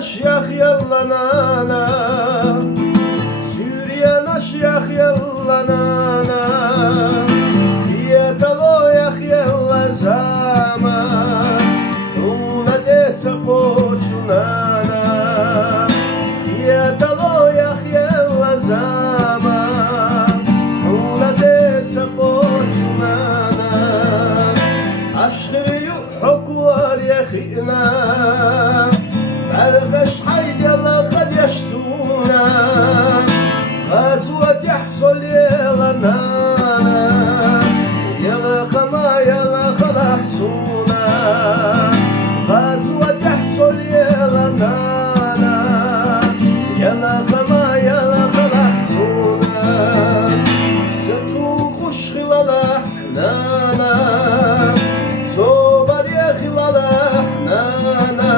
aşyak yallanana, Suriye aşyak yallanana, Fiyatalo yak yallazama, Una detsa koçunana, Fiyatalo yak yallazama, Una detsa koçunana, Aşkı yuhuk var yakhina, عرفش حيد يلا قد يشتونا غزوة يحصل يلا نانا يلا خما يلا خلا حسونا غزوة يحصل يلا نانا يلا خما يلا خلا حسونا ستوخش خلال احنانا صبر يا خلال احنانا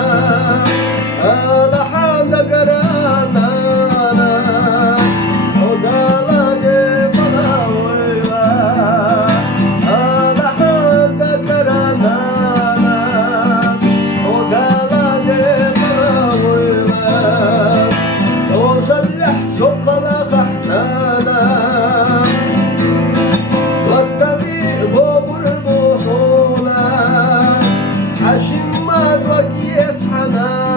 ala handa garana odala de bana oyla ala handa garana odala de bana oyla ojallah soqala qahnana والطريق بابور بوحونا سحشم ما توقيت حنان